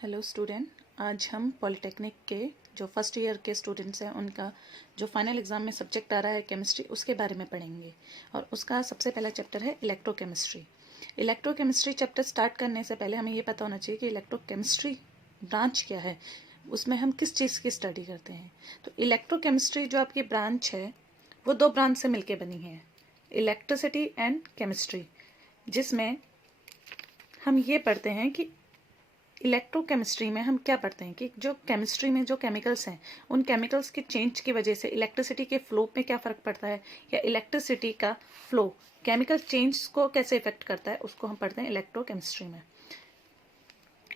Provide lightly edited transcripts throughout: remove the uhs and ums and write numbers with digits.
Hello student, आज हम polytechnic के जो फर्स्ट ईयर के स्टूडेंट्स हैं उनका जो फाइनल एग्जाम में सब्जेक्ट आ रहा है केमिस्ट्री, उसके बारे में पढ़ेंगे। और उसका सबसे पहला चैप्टर है इलेक्ट्रोकेमिस्ट्री। इलेक्ट्रोकेमिस्ट्री चैप्टर स्टार्ट करने से पहले हमें ये पता होना चाहिए कि इलेक्ट्रोकेमिस्ट्री ब्रांच क्या है, उसमें हम किस चीज़ की स्टडी करते हैं। तो इलेक्ट्रोकेमिस्ट्री जो आपकी ब्रांच है वो दो ब्रांच से मिलकर बनी है, इलेक्ट्रिसिटी एंड केमिस्ट्री, जिसमें हम ये पढ़ते हैं कि इलेक्ट्रोकेमिस्ट्री में हम क्या पढ़ते हैं कि जो केमिस्ट्री में जो केमिकल्स हैं उन केमिकल्स के चेंज की वजह से इलेक्ट्रिसिटी के फ्लो में क्या फ़र्क पड़ता है, या इलेक्ट्रिसिटी का फ्लो केमिकल चेंज को कैसे इफेक्ट करता है, उसको हम पढ़ते हैं इलेक्ट्रोकेमिस्ट्री में।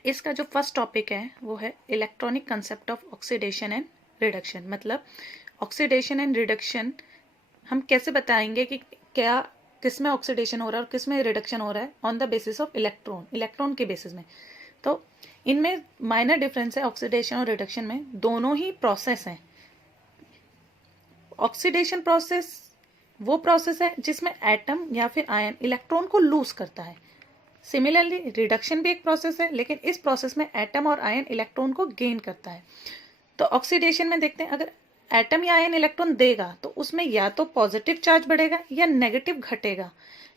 इसका जो फर्स्ट टॉपिक है वो है electronic concept of oxidation and reduction. मतलब ऑक्सीडेशन एंड रिडक्शन हम कैसे बताएंगे कि क्या किस में ऑक्सीडेशन हो रहा है और किस में रिडक्शन हो रहा है on the basis of electron के बेसिस में। तो इनमें माइनर डिफरेंस है ऑक्सीडेशन और रिडक्शन में, दोनों ही प्रोसेस हैं। ऑक्सीडेशन प्रोसेस वो प्रोसेस है जिसमें एटम या फिर आयन इलेक्ट्रॉन को लूज करता है। सिमिलरली रिडक्शन भी एक प्रोसेस है, लेकिन इस प्रोसेस में एटम और आयन इलेक्ट्रॉन को गेन करता है। तो ऑक्सीडेशन में देखते हैं, अगर एटम या आयन इलेक्ट्रॉन देगा तो उसमें या तो पॉजिटिव चार्ज बढ़ेगा या नेगेटिव घटेगा।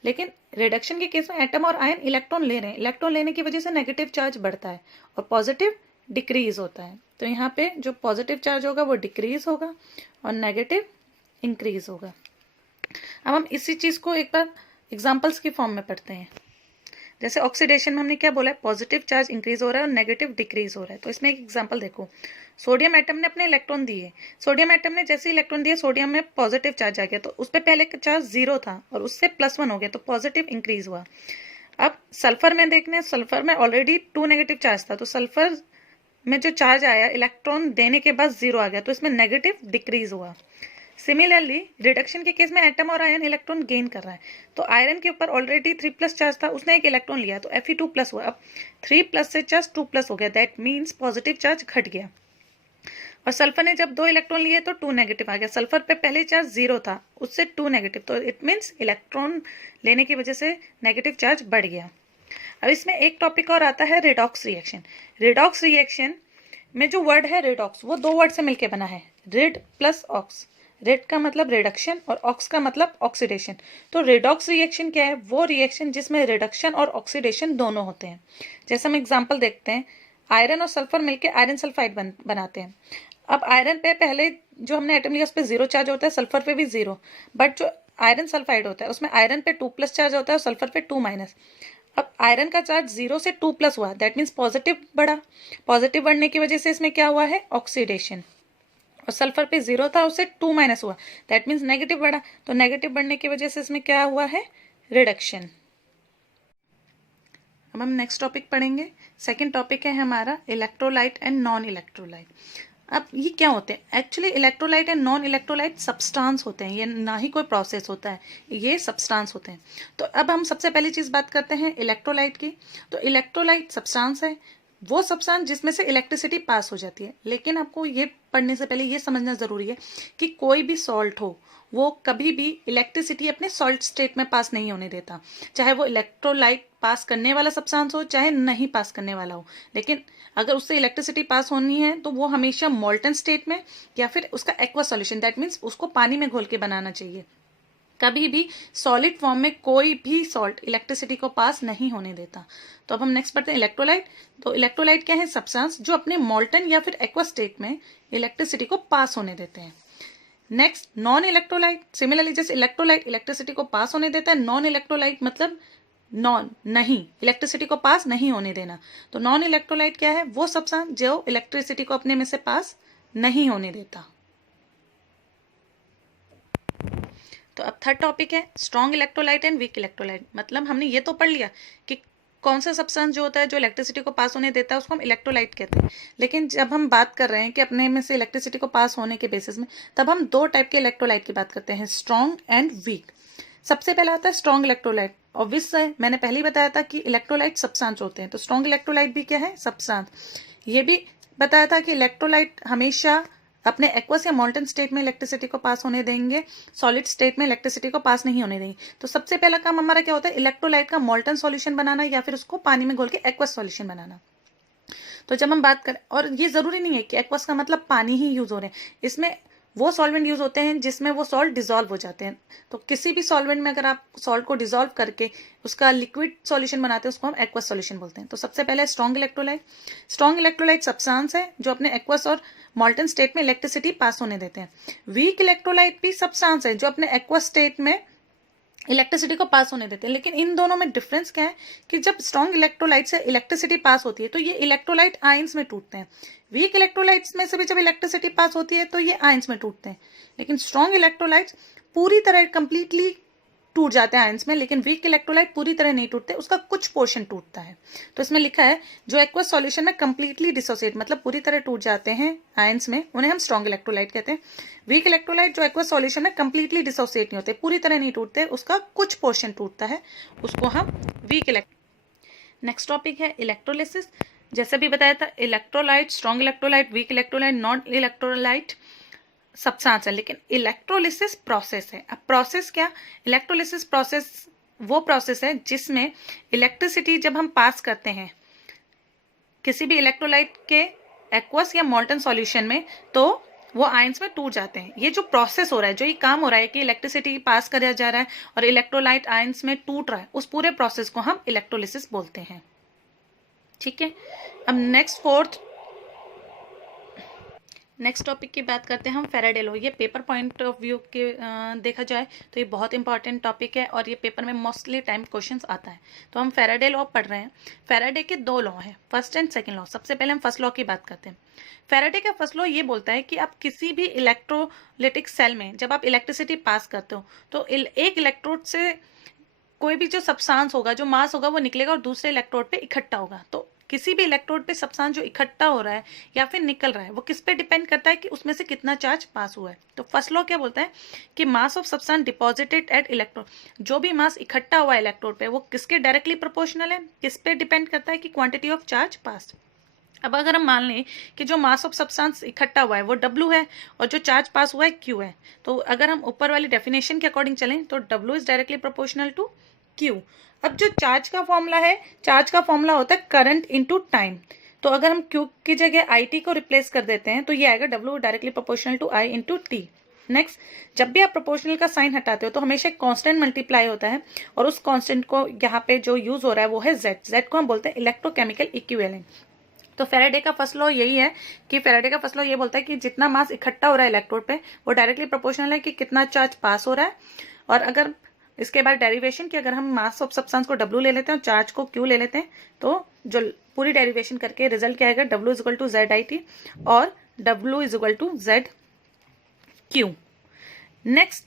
लेकिन रिडक्शन के केस में एटम और आयन इलेक्ट्रॉन ले रहे हैं, इलेक्ट्रॉन लेने की वजह से नेगेटिव चार्ज बढ़ता है और पॉजिटिव डिक्रीज होता है। तो यहाँ पे जो पॉजिटिव चार्ज होगा वो डिक्रीज होगा और नेगेटिव इंक्रीज होगा। अब हम इसी चीज़ को एक बार एग्जाम्पल्स की फॉर्म में पढ़ते हैं। जैसे ऑक्सीडेशन में हमने क्या बोला है, पॉजिटिव चार्ज इंक्रीज हो रहा है और नेगेटिव डिक्रीज हो रहा है। तो इसमें एक एग्जांपल देखो, सोडियम एटम ने अपने इलेक्ट्रॉन दिए, सोडियम एटम ने जैसे इलेक्ट्रॉन दिए सोडियम में पॉजिटिव चार्ज आ गया, तो उस पर पहले चार्ज 0 था और उससे +1 हो गया, तो पॉजिटिव इंक्रीज हुआ। अब सल्फर में देखने, सल्फर में ऑलरेडी 2 नेगेटिव चार्ज था, तो सल्फर में जो चार्ज आया इलेक्ट्रॉन देने के बाद 0 आ गया, तो इसमें नेगेटिव डिक्रीज हुआ। सिमिलरली रिडक्शन के केस में एटम और आयन इलेक्ट्रॉन गेन कर रहा है, तो आयरन के ऊपर ऑलरेडी 3+ चार्ज था, उसने एक इलेक्ट्रॉन लिया तो Fe2+ हुआ। अब 3+ से चार्ज 2+ हो गया, दैट मीन्स पॉजिटिव चार्ज घट गया। और सल्फर ने जब 2 इलेक्ट्रॉन लिए तो 2 नेगेटिव आ गया, सल्फर पे पहले चार्ज 0 था उससे 2 नेगेटिव, तो इट मीन्स इलेक्ट्रॉन लेने की वजह से नेगेटिव चार्ज बढ़ गया। अब इसमें एक टॉपिक और आता है रिडॉक्स रिएक्शन। रिडॉक्स रिएक्शन में जो वर्ड है रिडॉक्स, वो 2 वर्ड से मिलकर बना है, रिड प्लस ऑक्स। रेड का मतलब रिडक्शन और ऑक्स का मतलब ऑक्सीडेशन। तो रिडॉक्स रिएक्शन क्या है, वो रिएक्शन जिसमें रिडक्शन और ऑक्सीडेशन दोनों होते हैं। जैसे हम एग्जांपल देखते हैं, आयरन और सल्फर मिलकर आयरन सल्फाइड बनाते हैं। अब आयरन पे पहले जो हमने एटम लिया उस पर 0 चार्ज होता है, सल्फर पे भी 0, बट जो आयरन सल्फाइड होता है उसमें आयरन पे 2+ चार्ज होता है और सल्फर पे 2-। अब आयरन का चार्ज 0 से 2+ हुआ, दैट मीन्स पॉजिटिव बढ़ा, पॉजिटिव बढ़ने की वजह से इसमें क्या हुआ है, ऑक्सीडेशन। और सल्फर पे 0 था उससे 2- हुआ, दैट मीन्स नेगेटिव बढ़ा, तो नेगेटिव बढ़ने की वजह से इसमें क्या हुआ है, रिडक्शन। अब हम नेक्स्ट टॉपिक पढ़ेंगे। सेकंड टॉपिक है हमारा इलेक्ट्रोलाइट एंड नॉन इलेक्ट्रोलाइट। अब ये क्या होते हैं, actually electrolyte and non electrolyte substance होते हैं, ये ना ही कोई प्रोसेस होता है, ये सब्सटेंस होते हैं। तो अब हम सबसे पहली चीज़ बात करते हैं इलेक्ट्रोलाइट की। तो इलेक्ट्रोलाइट सब्सटेंस है वो सब्सटेंस जिसमें से इलेक्ट्रिसिटी पास हो जाती है। लेकिन आपको ये पढ़ने से पहले ये समझना ज़रूरी है कि कोई भी सॉल्ट हो वो कभी भी इलेक्ट्रिसिटी अपने सॉल्ट स्टेट में पास नहीं होने देता, चाहे वो इलेक्ट्रोलाइट पास करने वाला सब्सटेंस हो चाहे नहीं पास करने वाला हो। लेकिन अगर उससे इलेक्ट्रिसिटी पास होनी है तो वो हमेशा मोल्टन स्टेट में या फिर उसका एक्वा सॉल्यूशन, दैट मीन्स उसको पानी में घोल के बनाना चाहिए। कभी भी सॉलिड फॉर्म में कोई भी सॉल्ट इलेक्ट्रिसिटी को पास नहीं होने देता। तो अब हम नेक्स्ट पढ़ते हैं इलेक्ट्रोलाइट। तो इलेक्ट्रोलाइट क्या है, सब्सटेंस जो अपने मोल्टन या फिर एक्वा स्टेट में इलेक्ट्रिसिटी को पास होने देते हैं। नेक्स्ट नॉन इलेक्ट्रोलाइट, सिमिलरली जैसे इलेक्ट्रोलाइट इलेक्ट्रिसिटी को पास होने देता है, नॉन इलेक्ट्रोलाइट मतलब नॉन नहीं, इलेक्ट्रिसिटी को पास नहीं होने देना। तो नॉन इलेक्ट्रोलाइट क्या है, वो सब्सटेंस जो इलेक्ट्रिसिटी को अपने में से पास नहीं होने देता। तो अब थर्ड टॉपिक है strong electrolyte and weak electrolyte. मतलब हमने ये तो पढ़ लिया कि कौन सा सब्सटेंस जो होता है जो इलेक्ट्रिसिटी को पास होने देता है उसको हम इलेक्ट्रोलाइट कहते हैं। लेकिन जब हम बात कर रहे हैं कि अपने में से इलेक्ट्रिसिटी को पास होने के बेसिस में, तब हम 2 टाइप के इलेक्ट्रोलाइट की बात करते हैं, स्ट्रॉन्ग एंड वीक। सबसे पहला आता है स्ट्रॉन्ग इलेक्ट्रोलाइट। ऑब्वियस है, मैंने पहले ही बताया था कि इलेक्ट्रोलाइट सब्सटेंस होते हैं, तो स्ट्रॉन्ग इलेक्ट्रोलाइट भी क्या है, सब्सटेंस। ये भी बताया था कि इलेक्ट्रोलाइट हमेशा अपने एक्वस या मोल्टन स्टेट में इलेक्ट्रिसिटी को पास होने देंगे, सॉलिड स्टेट में इलेक्ट्रिसिटी को पास नहीं होने देंगे। तो सबसे पहला काम हमारा क्या होता है, इलेक्ट्रोलाइट का मोल्टन सॉल्यूशन बनाना या फिर उसको पानी में घोल के एक्वस सॉल्यूशन बनाना। तो जब हम बात करें, और ये जरूरी नहीं है कि एक्वस का मतलब पानी ही यूज हो रहे हैं, इसमें वो सॉल्वेंट यूज होते हैं जिसमें वो सॉल्ट डिजोल्व हो जाते हैं। तो किसी भी सॉल्वेंट में अगर आप सॉल्ट को डिजोल्व करके उसका लिक्विड सॉल्यूशन बनाते हैं उसको हम एक्वस सॉल्यूशन बोलते हैं। तो सबसे पहले strong electrolyte. Strong electrolyte substance है जो अपने एक्वस और मॉल्टन स्टेट में इलेक्ट्रिसिटी पास होने देते हैं। वीक इलेक्ट्रोलाइट भी सब्सटेंस है जो अपने एक्वस स्टेट में इलेक्ट्रिसिटी को पास होने देते हैं। लेकिन इन दोनों में डिफरेंस क्या है कि जब स्ट्रॉन्ग इलेक्ट्रोलाइट से इलेक्ट्रिसिटी पास होती है तो ये इलेक्ट्रोलाइट आयंस में टूटते हैं। वीक इलेक्ट्रोलाइट्स में से भी जब इलेक्ट्रिसिटी पास होती है तो ये आयंस में टूटते हैं। लेकिन स्ट्रॉन्ग इलेक्ट्रोलाइट्स पूरी तरह कंप्लीटली टूट जाते हैं आयंस में, लेकिन वीक इलेक्ट्रोलाइट पूरी तरह नहीं टूटते, उसका कुछ पोर्शन टूटता है। तो इसमें लिखा है जो एक्वस सॉल्यूशन में कंप्लीटली डिसोसिएट मतलब पूरी तरह टूट जाते हैं आयंस में, उन्हें हम स्ट्रॉन्ग इलेक्ट्रोलाइट कहते हैं। वीक इलेक्ट्रोलाइट जो एक्वस सॉल्यूशन में कंप्लीटली डिसोसिएट नहीं होते, पूरी तरह नहीं टूटते, उसका कुछ पोर्शन टूटता है, उसको हम वीक इलेक्ट्रोलाइट। नेक्स्ट टॉपिक है इलेक्ट्रोलिसिस। जैसे भी बताया था, electrolyte, strong electrolyte, weak electrolyte, non electrolyte substance है, लेकिन इलेक्ट्रोलिसिस प्रोसेस है। अब प्रोसेस क्या? इलेक्ट्रोलिसिस प्रोसेस वो प्रोसेस है जिसमें इलेक्ट्रिसिटी जब हम पास करते हैं किसी भी इलेक्ट्रोलाइट के एक्वस या मोल्टन सॉल्यूशन में तो वो आयंस में टूट जाते हैं। ये जो प्रोसेस हो रहा है, जो ये काम हो रहा है कि इलेक्ट्रिसिटी पास किया जा रहा है और इलेक्ट्रोलाइट आयंस में टूट रहा है, उस पूरे प्रोसेस को हम इलेक्ट्रोलिसिस बोलते हैं। ठीक है, अब नेक्स्ट टॉपिक की बात करते हैं हम, फैराडे लॉ। ये पेपर पॉइंट ऑफ व्यू के देखा जाए तो ये बहुत इंपॉर्टेंट टॉपिक है और ये पेपर में मोस्टली टाइम क्वेश्चंस आता है। तो हम फैराडे लॉ पढ़ रहे हैं। फैराडे के 2 लॉ हैं, फर्स्ट एंड सेकंड लॉ। सबसे पहले हम फर्स्ट लॉ की बात करते हैं। फैराडे का फर्स्ट लॉ ये बोलता है कि आप किसी भी इलेक्ट्रोलिटिक सेल में जब आप इलेक्ट्रिसिटी पास करते हो तो एक इलेक्ट्रोड से कोई भी जो सब्सटेंस होगा, जो मास होगा, वो निकलेगा और दूसरे इलेक्ट्रोड पे इकट्ठा होगा। तो किसी भी इलेक्ट्रोड पे सब्सटेंस जो इकट्ठा हो रहा है या फिर निकल रहा है वो किस पे डिपेंड करता है कि उसमें से कितना चार्ज पास हुआ है। तो फर्स्ट लॉ क्या बोलता है कि mass of substance deposited at electrode, जो भी मास इकट्ठा हुआ है इलेक्ट्रोड पे वो किसके डायरेक्टली प्रोपोर्शनल है, किस पे डिपेंड करता है कि क्वांटिटी ऑफ चार्ज पास। अब अगर हम मान लें कि जो मास ऑफ सब्सटेंस इकट्ठा हुआ है वो W है और जो चार्ज पास हुआ है Q है, तो अगर हम ऊपर वाली डेफिनेशन के अकॉर्डिंग चलें तो W is directly proportional to Q। अब जो चार्ज का फॉर्मूला है, चार्ज का फॉर्मूला होता है करंट इनटू टाइम। तो अगर हम Q की जगह IT को रिप्लेस कर देते हैं तो ये आएगा W directly proportional to I into T। Next, जब भी आप प्रोपोर्शनल का साइन हटाते हो तो हमेशा एक कांस्टेंट मल्टीप्लाई होता है और उस कांस्टेंट को यहाँ पे जो यूज हो रहा है वो है Z। Z को हम बोलते हैं इलेक्ट्रोकेमिकल इक्विवेलेंट। तो फैराडे का फर्स्ट लॉ यही है कि फैराडे का फर्स्ट लॉ ये बोलता है कि जितना मास इकट्ठा हो रहा है इलेक्ट्रोड पे वो डायरेक्टली प्रोपोर्शनल है कि कितना चार्ज पास हो रहा है। और अगर इसके बाद डेरिवेशन की अगर हम मास ऑफ सब्सटेंस को W ले लेते हैं और चार्ज को Q ले लेते हैं तो जो पूरी डेरिवेशन करके रिजल्ट क्या आएगा, W is equal to ZIT और W is equal to ZQ। Next,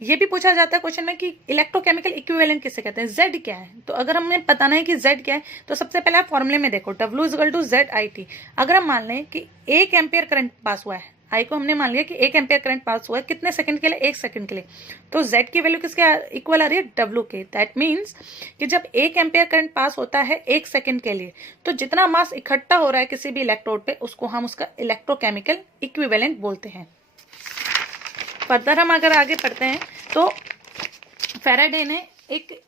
ये भी पूछा जाता है क्वेश्चन में कि इलेक्ट्रोकेमिकल इक्विवेलेंट किसे कहते हैं, Z क्या है। तो अगर हमें बताना है कि Z क्या है तो सबसे पहले आप फॉर्मूले में देखो, W is equal to ZIT। अगर हम मान लें कि 1 एम्पियर करंट पास हुआ है, I को हमने मान लिया कि 1 एम्पियर करंट पास हुआ है, कितने सेकंड के लिए, 1 सेकंड के लिए, तो Z की वैल्यू किसके इक्वल आ रही है, W के। दैट मीन्स कि जब 1 एम्पियर करंट पास होता है 1 सेकंड के लिए तो जितना मास इकट्ठा हो रहा है किसी भी इलेक्ट्रोड पे उसको हम उसका इलेक्ट्रोकेमिकल इक्विवेलेंट बोलते हैं। फर्दर हम अगर आगे पढ़ते हैं तो फैराडे ने एक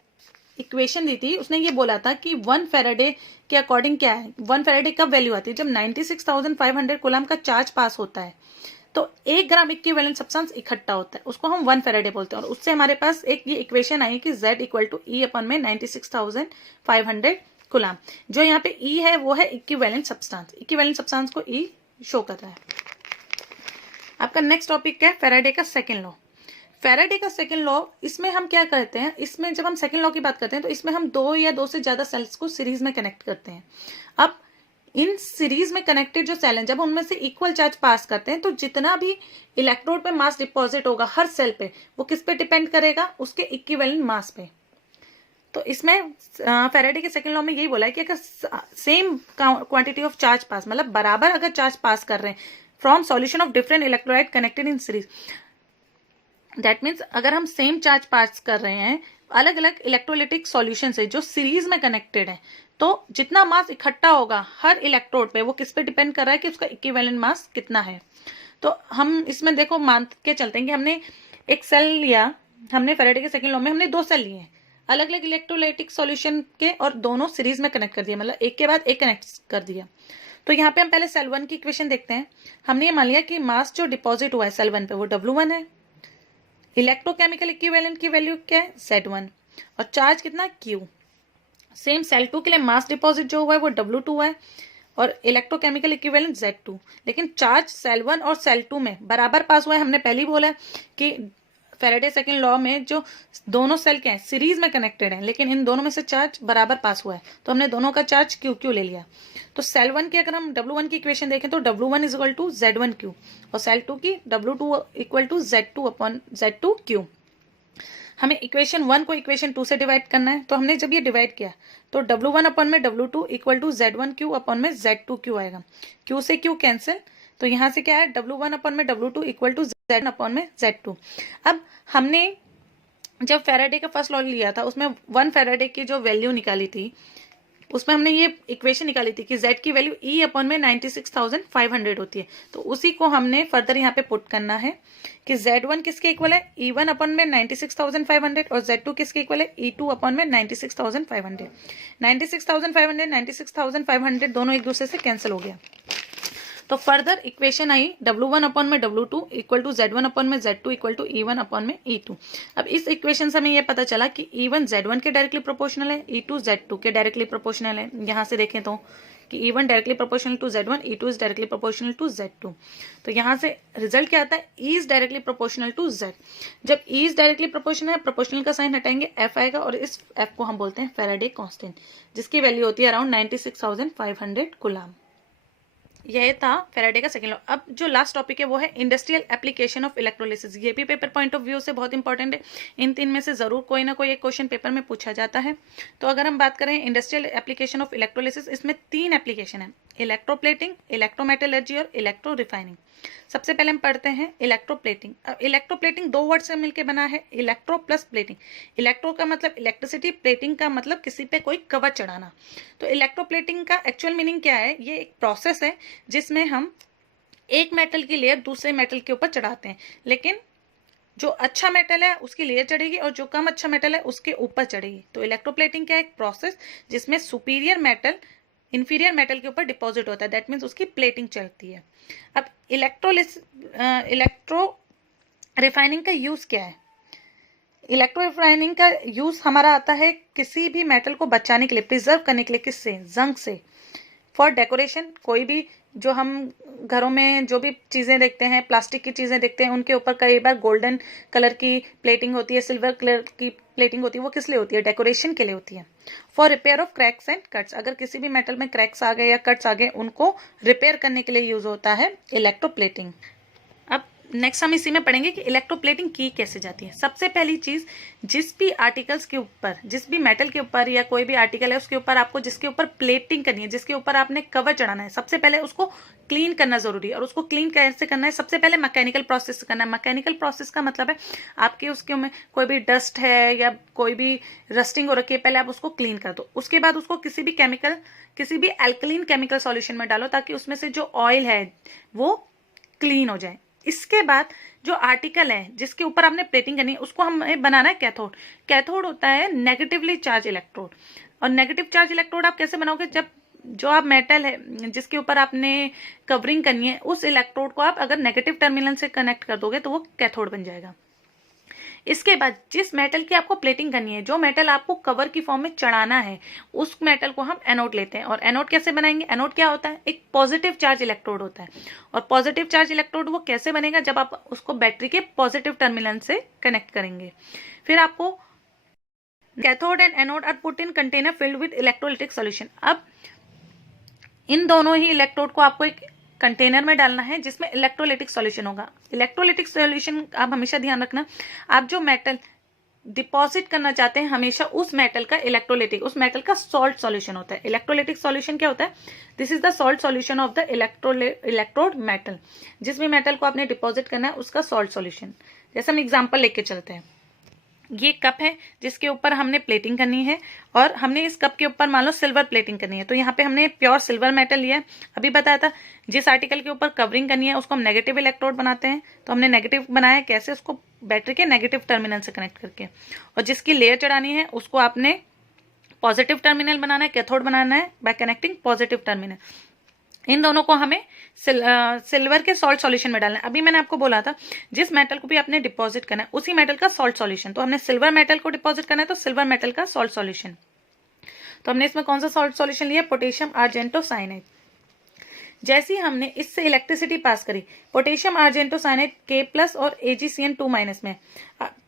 इक्वेशन दी थी, उसने ये बोला था कि 1 फैराडे के अकॉर्डिंग क्या है, 1 फैराडे कब वैल्यू आती है, जब 96,500 कूलम का चार्ज पास होता है तो 1 ग्राम इक्विवेलेंट सब्सटेंस इकट्ठा होता है, उसको हम 1 फैराडे बोलते हैं। और उससे हमारे पास एक ये इक्वेशन आई कि Z इक्वल टू E अपन में 96,500 कूलम। जो यहाँ पे E है वो है इक्विवेलेंट सब्सटेंस, इक्विवेलेंट सब्सटेंस को E शो कर रहा है। आपका नेक्स्ट टॉपिक क्या है, फैराडे का सेकंड लॉ। फैराडे का सेकंड लॉ, इसमें हम क्या करते हैं, इसमें जब हम सेकंड लॉ की बात करते हैं तो इसमें हम 2 या 2 से ज्यादा सेल्स को सीरीज में कनेक्ट करते हैं। अब इन सीरीज में कनेक्टेड जो सेल हैं जब उनमें से इक्वल चार्ज पास करते हैं तो जितना भी इलेक्ट्रोड पे मास डिपॉजिट होगा हर सेल पे वो किस पे डिपेंड करेगा, उसके इक्विवेलेंट मास पे। तो इसमें फैराडे के सेकंड लॉ में यही बोला है कि अगर सेम क्वांटिटी ऑफ चार्ज पास, मतलब बराबर अगर चार्ज पास कर रहे हैं from solution of different electrolyte connected in series, that means अगर हम सेम चार्ज पास कर रहे हैं अलग अलग इलेक्ट्रोलिटिक सॉल्यूशन से जो सीरीज में कनेक्टेड है तो जितना मास इकट्ठा होगा हर इलेक्ट्रोड पे वो किस पे डिपेंड कर रहा है कि उसका इक्विवेलेंट मास कितना है। तो हम इसमें देखो मान के चलते हैं कि हमने एक सेल लिया, हमने फैराडे के सेकंड लॉ में हमने 2 सेल लिए हैं अलग अलग इलेक्ट्रोलाइटिक सॉल्यूशन के और दोनों सीरीज में कनेक्ट कर दिया, मतलब एक के बाद एक कनेक्ट कर दिया। तो यहाँ पे हम पहले सेल 1 की इक्वेशन देखते हैं। हमने ये मान लिया कि मास जो डिपॉजिट हुआ है सेल 1 पे वो W1 है, इलेक्ट्रोकेमिकल इक्विवेलेंट की वैल्यू क्या है Z1, और चार्ज कितना Q। सेम सेल 2 के लिए मास डिपॉजिट जो हुआ है वो W2 है और इलेक्ट्रोकेमिकल इक्विवेलेंट Z2, लेकिन चार्ज सेल 1 और सेल 2 में बराबर पास हुआ है। हमने पहले ही बोला है कि फैराडे सेकंड लॉ में जो दोनों सेल क्या है सीरीज में कनेक्टेड है, लेकिन इन दोनों में से चार्ज बराबर पास हुआ है, तो हमने दोनों का चार्ज Q ले लिया। तो सेल 1 की अगर हम W1 की इक्वेशन देखें तो W1 is equal to Z1Q और सेल 2 की W2 equal to Z2 upon Z2Q। हमें इक्वेशन 1 को इक्वेशन 2 से डिवाइड करना है, तो हमने जब ये डिवाइड किया तो W1 अपॉन में W2 equal to Z1Q upon में Z2Q आएगा। Q से Q कैंसिल, तो यहाँ से क्या है W1 अपॉन में W2 equal to Z upon में Z2। अब हमने जब फैराडे का फर्स्ट लॉ लिया था उसमें 1 फैराडे की जो वैल्यू निकाली थी उसमें हमने ये इक्वेशन निकाली थी कि Z की वैल्यू E अपॉन में 96,500 होती है, तो उसी को हमने फर्दर यहाँ पे पुट करना है कि Z1 किसके इक्वल है E1 अपॉन में 96,500 और Z2 किसके इक्वल है E2 अपॉन में 96,500। 96,500 96,500 दोनों एक दूसरे से कैंसिल हो गया, तो फर्दर इक्वेशन आई W1 अपॉन में W2 equal to Z1 upon में Z2 equal to E1 upon में E2। अब इस इक्वेशन से हमें यह पता चला कि E1 Z1 के डायरेक्टली प्रोपोर्शनल है, E2 Z2 के डायरेक्टली प्रोपोर्शनल है। यहाँ से देखें तो कि E1 directly proportional to Z1, E2 is directly proportional to Z2। तो यहाँ से रिजल्ट क्या आता है, E is directly proportional to Z। जब E इज डायरेक्टली प्रोपोर्शनल है, प्रोपोर्शनल का साइन हटाएंगे F आएगा और इस F को हम बोलते हैं फैराडे कांस्टेंट, जिसकी वैल्यू होती है अराउंड 96,500 कूलम। यह था फैराडे का सेकंड लॉ। अब जो लास्ट टॉपिक है वो है इंडस्ट्रियल एप्लीकेशन ऑफ इलेक्ट्रोलिसिस। ये भी पेपर पॉइंट ऑफ व्यू से बहुत इंपॉर्टेंट है, इन 3 में से जरूर कोई ना कोई एक क्वेश्चन पेपर में पूछा जाता है। तो अगर हम बात करें इंडस्ट्रियल एप्लीकेशन ऑफ इलेक्ट्रोलिसिस, इसमें 3 एप्लीकेशन है, इलेक्ट्रोप्लेटिंग, इलेक्ट्रोमेटलर्जी और इलेक्ट्रो रिफाइनिंग। सबसे पहले हम पढ़ते हैं इलेक्ट्रोप्लेटिंग। इलेक्ट्रोप्लेटिंग 2 वर्ड से मिलकर बना है, इलेक्ट्रो प्लस प्लेटिंग। इलेक्ट्रो का मतलब इलेक्ट्रिसिटी, प्लेटिंग का मतलब किसी पे कोई कवर चढ़ाना। तो इलेक्ट्रोप्लेटिंग का एक्चुअल मीनिंग क्या है, ये एक प्रोसेस है जिसमें हम एक मेटल की लेयर दूसरे मेटल के ऊपर चढ़ाते हैं, लेकिन जो अच्छा मेटल है उसकी लेयर चढ़ेगी और जो कम अच्छा मेटल है उसके ऊपर चढ़ेगी। तो इलेक्ट्रोप्लेटिंग क्या है, एक प्रोसेस जिसमें सुपीरियर मेटल इंफीरियर मेटल के ऊपर डिपॉजिट होता है, दैट मीन्स उसकी प्लेटिंग चलती है। अब इलेक्ट्रो रिफाइनिंग का यूज क्या है, इलेक्ट्रो रिफाइनिंग का यूज हमारा आता है किसी भी मेटल को बचाने के लिए, प्रिजर्व करने के लिए, किससे, जंग से। फॉर डेकोरेशन, कोई भी जो हम घरों में जो भी चीज़ें देखते हैं, प्लास्टिक की चीज़ें देखते हैं, उनके ऊपर कई बार गोल्डन कलर की प्लेटिंग होती है, सिल्वर कलर की प्लेटिंग होती है, वो किस लिए होती है, डेकोरेशन के लिए होती है। For repair of cracks and cuts, अगर किसी भी मेटल में क्रैक्स आ गए या कट्स आ गए उनको रिपेयर करने के लिए यूज होता है इलेक्ट्रोप्लेटिंग। अब नेक्स्ट हम इसी में पढ़ेंगे कि इलेक्ट्रोप्लेटिंग की कैसे जाती है। सबसे पहली चीज, जिस भी आर्टिकल्स के ऊपर, जिस भी मेटल के ऊपर या कोई भी आर्टिकल है उसके ऊपर आपको जिसके ऊपर प्लेटिंग करनी है, जिसके ऊपर आपने कवर चढ़ाना है, सबसे पहले उसको क्लीन करना जरूरी है। और उसको क्लीन कैसे करना है, सबसे पहले मैकेनिकल प्रोसेस से करना है। मैकेनिकल प्रोसेस का मतलब है आपके उसके में कोई भी डस्ट है या कोई भी रस्टिंग हो रखी है, पहले आप उसको क्लीन कर दो। उसके बाद उसको किसी भी एल्कलीन केमिकल सॉल्यूशन में डालो ताकि उसमें से जो ऑयल है वो क्लीन हो जाए। इसके बाद जो आर्टिकल है जिसके ऊपर आपने प्लेटिंग करनी है उसको हमें बनाना है कैथोड। कैथोड होता है नेगेटिवली चार्ज इलेक्ट्रोड। और नेगेटिव चार्ज इलेक्ट्रोड आप कैसे बनाओगे, जब जो आप मेटल है जिसके ऊपर आपने कवरिंग करनी है उस इलेक्ट्रोड को आप अगर नेगेटिव टर्मिनल से कनेक्ट कर दोगे तो वो कैथोड बन जाएगा। इसके बाद जिस मेटल की आपको प्लेटिंग करनी है, जो मेटल आपको कवर की फॉर्म में चढ़ाना है, उस मेटल को हम एनोड लेते हैं। और एनोड कैसे बनाएंगे, एनोड क्या होता है, एक पॉजिटिव चार्ज इलेक्ट्रोड होता है। और पॉजिटिव चार्ज इलेक्ट्रोड वो कैसे बनेगा, जब आप उसको बैटरी के पॉजिटिव टर्मिनल से कनेक्ट करेंगे। फिर आपको cathode and anode are put in container filled with electrolytic solution. अब इन दोनों ही इलेक्ट्रोड को आपको एक कंटेनर में डालना है जिसमें इलेक्ट्रोलिटिक सॉल्यूशन होगा। इलेक्ट्रोलिटिक सॉल्यूशन आप हमेशा ध्यान रखना, आप जो मेटल डिपॉजिट करना चाहते हैं हमेशा उस मेटल का इलेक्ट्रोलिटिक, उस मेटल का सॉल्ट सॉल्यूशन होता है। इलेक्ट्रोलिटिक सॉल्यूशन क्या होता है, this is the salt solution of the electrode metal. जिस भी मेटल को आपने डिपॉजिट करना है उसका सॉल्ट सॉल्यूशन। जैसे हम एग्जाम्पल लेके चलते हैं, ये कप है जिसके ऊपर हमने प्लेटिंग करनी है और हमने इस कप के ऊपर मान लो सिल्वर प्लेटिंग करनी है। तो यहाँ पे हमने प्योर सिल्वर मेटल लिया है। अभी बताया था जिस आर्टिकल के ऊपर कवरिंग करनी है उसको हम नेगेटिव इलेक्ट्रोड बनाते हैं। तो हमने नेगेटिव बनाया कैसे, उसको बैटरी के नेगेटिव टर्मिनल से कनेक्ट करके। और जिसकी लेयर चढ़ानी है उसको आपने पॉजिटिव टर्मिनल बनाना है, कैथोड बनाना है बाय कनेक्टिंग पॉजिटिव टर्मिनल। इन दोनों को हमें सिल्वर के सॉल्ट सॉल्यूशन में डालना है। अभी मैंने आपको बोला था जिस मेटल को भी आपने डिपॉजिट करना है उसी मेटल का सॉल्ट सॉल्यूशन, तो हमने सिल्वर मेटल को डिपॉजिट करना है तो सिल्वर मेटल का सॉल्ट सॉल्यूशन। तो हमने इसमें कौन सा सॉल्ट सॉल्यूशन लिया, पोटेशियम आर्जेंटोसाइनाइड। जैसे ही हमने इससे इलेक्ट्रिसिटी पास करी पोटेशियम आर्जेंटोसाइनाइड K+ और AgCN2- में,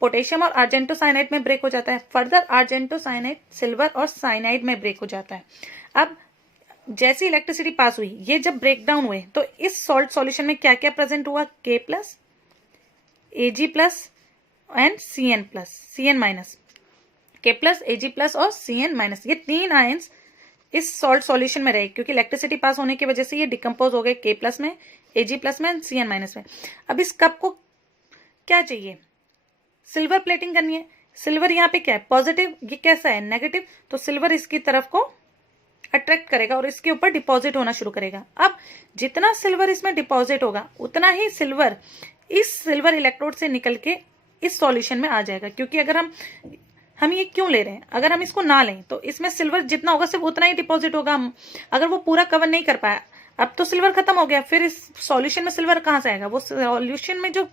पोटेशियम और आर्जेंटोसाइनाइड में ब्रेक हो जाता है। फर्दर आर्जेंटोसाइनाइड सिल्वर और साइनाइड में ब्रेक हो जाता है। अब जैसी इलेक्ट्रिसिटी पास हुई, ये जब ब्रेक डाउन हुए तो इस सॉल्ट सॉल्यूशन में क्या क्या प्रेजेंट हुआ, K+, Ag+ and Cn-, K+, Ag+ और Cn-, ये 3 आयंस इस सॉल्ट सॉल्यूशन में रहे, क्योंकि इलेक्ट्रिसिटी पास होने की वजह से ये डिकम्पोज हो गए K+ में, Ag+ में, Cn- में। अब इस कप को क्या चाहिए, सिल्वर प्लेटिंग करनी है। सिल्वर यहाँ पे क्या है, पॉजिटिव, ये कैसा है, नेगेटिव, तो सिल्वर इसकी तरफ को अट्रैक्ट करेगा और इसके ऊपर डिपॉजिट होना शुरू करेगा। अब जितना सिल्वर इसमें डिपॉजिट होगा उतना ही सिल्वर इस सिल्वर इलेक्ट्रोड से निकल के इस सॉल्यूशन में आ जाएगा, क्योंकि अगर हम ये क्यों ले रहे हैं, अगर हम इसको ना लें तो इसमें सिल्वर जितना होगा सिर्फ उतना ही डिपॉजिट होगा। अगर वो पूरा कवर नहीं कर पाया, अब तो सिल्वर खत्म हो गया, फिर इस सॉल्यूशन में सिल्वर कहाँ से आएगा, वो सॉल्यूशन में जो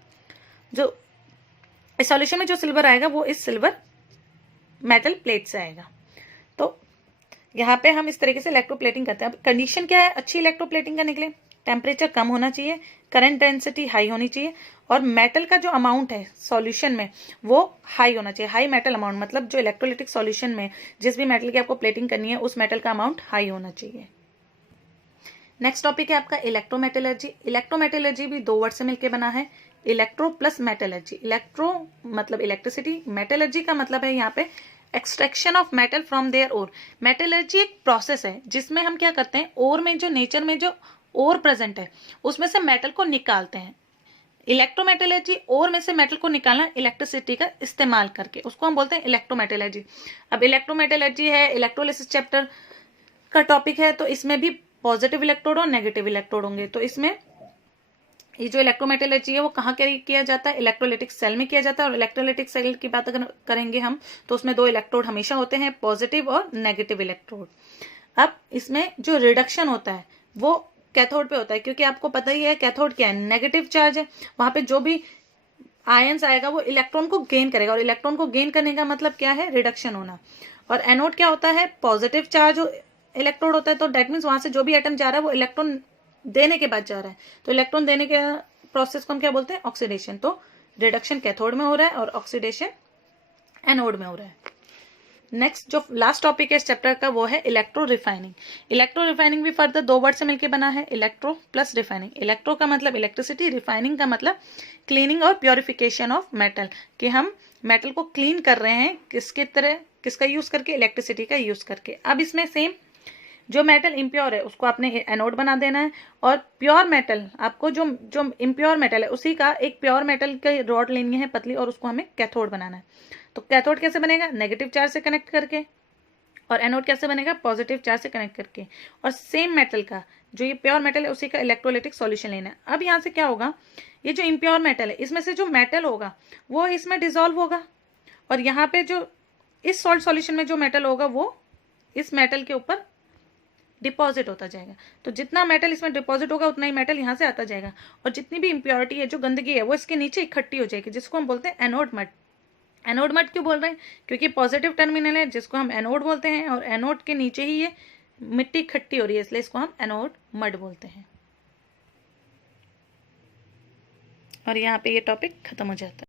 इस सॉल्यूशन में जो सिल्वर आएगा वो इस सिल्वर मेटल प्लेट से आएगा। तो यहाँ पे हम इस तरीके से इलेक्ट्रोप्लेटिंग करते हैं। अब कंडीशन क्या है अच्छी इलेक्ट्रोप्लेटिंग करने के लिए, टेम्परेचर कम होना चाहिए, करंट डेंसिटी हाई होनी चाहिए, और मेटल का जो अमाउंट है सॉल्यूशन में वो हाई होना चाहिए। हाई मेटल अमाउंट मतलब जो इलेक्ट्रोलिटिक सॉल्यूशन में जिस भी मेटल की आपको प्लेटिंग करनी है उस मेटल का अमाउंट हाई होना चाहिए। नेक्स्ट टॉपिक है आपका इलेक्ट्रोमेटलर्जी। इलेक्ट्रोमेटलर्जी भी 2 वर्ड से मिलकर बना है, इलेक्ट्रो प्लस मेटलर्जी। इलेक्ट्रो मतलब इलेक्ट्रिसिटी, मेटलर्जी का मतलब है यहाँ पे extraction of metal from their ore. Metallurgy एक प्रोसेस है जिसमें हम क्या करते हैं, ओर में जो नेचर में जो ओर प्रेजेंट है उसमें से मेटल को निकालते हैं। इलेक्ट्रोमेटलर्जी ओर में से मेटल को निकालना इलेक्ट्रिसिटी का इस्तेमाल करके, उसको हम बोलते हैं इलेक्ट्रोमेटलर्जी। अब इलेक्ट्रोमेटलर्जी है, इलेक्ट्रोलिसिस चैप्टर का टॉपिक है, तो इसमें भी पॉजिटिव इलेक्ट्रोड और नेगेटिव इलेक्ट्रोड होंगे। तो इसमें ये जो इलेक्ट्रोमेटलर्जी है वो कहाँ किया जाता है, इलेक्ट्रोलिटिक सेल में किया जाता है। और इलेक्ट्रोलिटिक सेल की बात अगर करेंगे हम तो उसमें 2 इलेक्ट्रोड हमेशा होते हैं, पॉजिटिव और नेगेटिव इलेक्ट्रोड। अब इसमें जो रिडक्शन होता है वो कैथोड पे होता है, क्योंकि आपको पता ही है कैथोड क्या है, नेगेटिव चार्ज है, वहां पे जो भी आयंस आएगा वो इलेक्ट्रॉन को गेन करेगा, और इलेक्ट्रॉन को गेन करने का मतलब क्या है, रिडक्शन होना। और एनोड क्या होता है, पॉजिटिव चार्ज इलेक्ट्रोड होता है, तो डेट मीन्स वहां से जो भी एटम जा रहा है वो इलेक्ट्रॉन देने के बाद जा रहा है, तो इलेक्ट्रॉन देने के प्रोसेस को हम क्या बोलते हैं, ऑक्सीडेशन। तो रिडक्शन कैथोड में हो रहा है और ऑक्सीडेशन एनोड में हो रहा है। नेक्स्ट जो लास्ट टॉपिक है इस चैप्टर का वो है इलेक्ट्रो रिफाइनिंग। इलेक्ट्रो रिफाइनिंग भी फर्दर 2 वर्ड से मिलकर बना है, इलेक्ट्रो प्लस रिफाइनिंग। इलेक्ट्रो का मतलब इलेक्ट्रिसिटी, रिफाइनिंग का मतलब क्लीनिंग और प्योरिफिकेशन ऑफ मेटल, कि हम मेटल को क्लीन कर रहे हैं किसका यूज करके, इलेक्ट्रिसिटी का यूज करके। अब इसमें सेम जो मेटल इम्प्योर है उसको आपने एनोड बना देना है, और प्योर मेटल आपको जो इम्प्योर मेटल है उसी का एक प्योर मेटल की रॉड लेनी है पतली, और उसको हमें कैथोड बनाना है। तो कैथोड कैसे बनेगा, नेगेटिव चार्ज से कनेक्ट करके, और एनोड कैसे बनेगा, पॉजिटिव चार्ज से कनेक्ट करके। और सेम मेटल का जो ये प्योर मेटल है उसी का इलेक्ट्रोलिटिक सॉल्यूशन लेना है। अब यहाँ से क्या होगा, ये जो इम्प्योर मेटल है इसमें से जो मेटल होगा वो इसमें डिजोल्व होगा, और यहाँ पे जो इस सॉल्ट सॉल्यूशन में जो मेटल होगा वो इस मेटल के ऊपर डिपॉजिट होता जाएगा। तो जितना मेटल इसमें डिपॉजिट होगा उतना ही मेटल यहाँ से आता जाएगा, और जितनी भी इम्प्योरिटी है, जो गंदगी है, वो इसके नीचे इकट्ठी हो जाएगी, जिसको हम बोलते हैं एनोड मड। एनोड मड क्यों बोल रहे हैं, क्योंकि पॉजिटिव टर्मिनल है जिसको हम एनोड बोलते हैं, और एनोड के नीचे ही ये मिट्टी इकट्ठी हो रही है, इसलिए इसको हम एनोड मड बोलते हैं। और यहाँ पे ये टॉपिक खत्म हो जाता है।